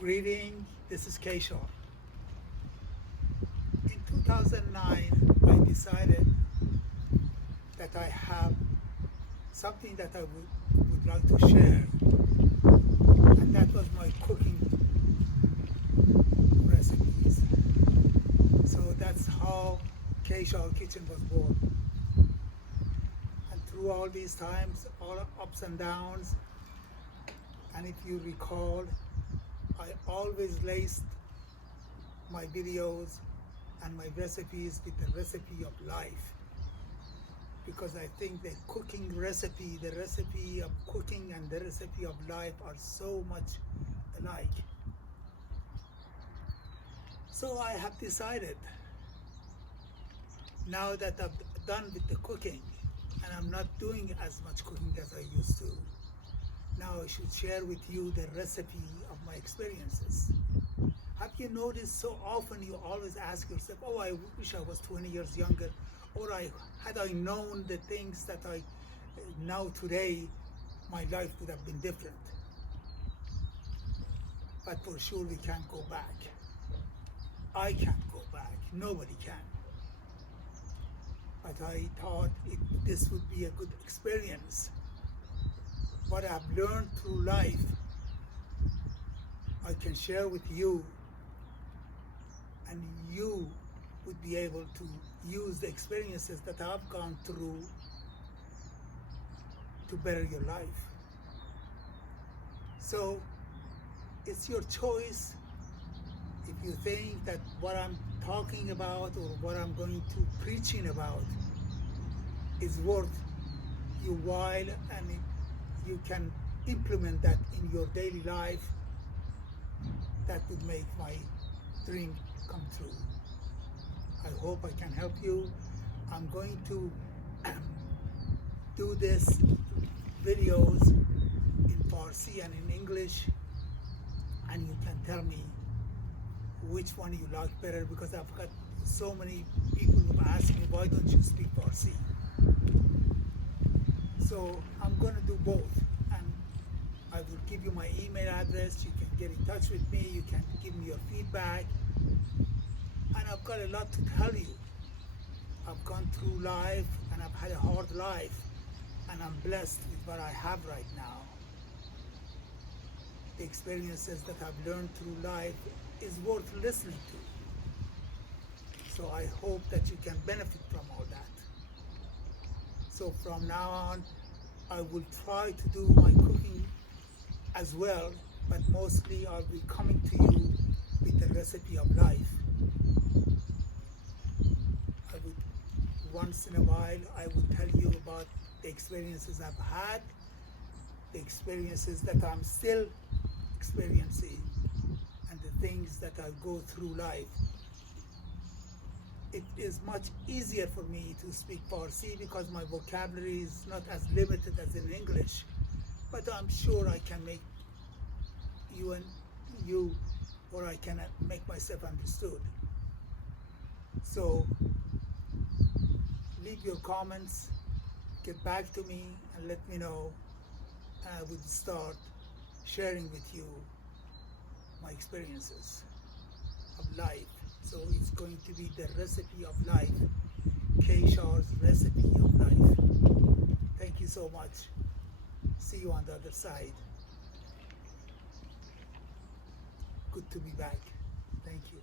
Greeting, this is Kshar. In 2009, I decided that I have something that I would like to share, and that was my cooking recipes. So that's how Kshar Kitchen was born. And through all these times, all ups and downs, and if you recall, I always laced my videos and my recipes with the recipe of life, because I think the cooking recipe, the recipe of cooking and the recipe of life are so much alike. So I have decided, now that I've done with the cooking and I'm not doing as much cooking as I used to, now I should share with you the recipe of my experiences. Have you noticed so often you always ask yourself, oh, I wish I was 20 years younger, or had I known the things that I know today, my life would have been different. But for sure we can't go back. I can't go back, nobody can. But I thought this would be a good experience. What I've learned through life, I can share with you, and you would be able to use the experiences that I've gone through to better your life. So it's your choice if you think that what I'm talking about or what I'm going to preaching about is worth your while, and you can implement that in your daily life, that would make my dream come true. I hope I can help you. I'm going to do this videos in Farsi and in English, and you can tell me which one you like better, because I've got so many people who ask me, why don't you speak Farsi? So I'm going to do both, and I will give you my email address. You can get in touch with me. You can give me your feedback. And I've got a lot to tell you. I've gone through life, and I've had a hard life, and I'm blessed with what I have right now. The experiences that I've learned through life is worth listening to. So I hope that you can benefit from all that. So from now on, I will try to do my cooking as well, but mostly I'll be coming to you with the recipe of life. Once in a while, I will tell you about the experiences I've had, the experiences that I'm still experiencing, and the things that I go through life. It is much easier for me to speak Farsi because my vocabulary is not as limited as in English, but I'm sure I can make you, or I can make myself understood. So leave your comments, get back to me and let me know, and I will start sharing with you my experiences of life. So it's going to be the recipe of life, Kshar's recipe of life. Thank you so much. See you on the other side. Good to be back. Thank you.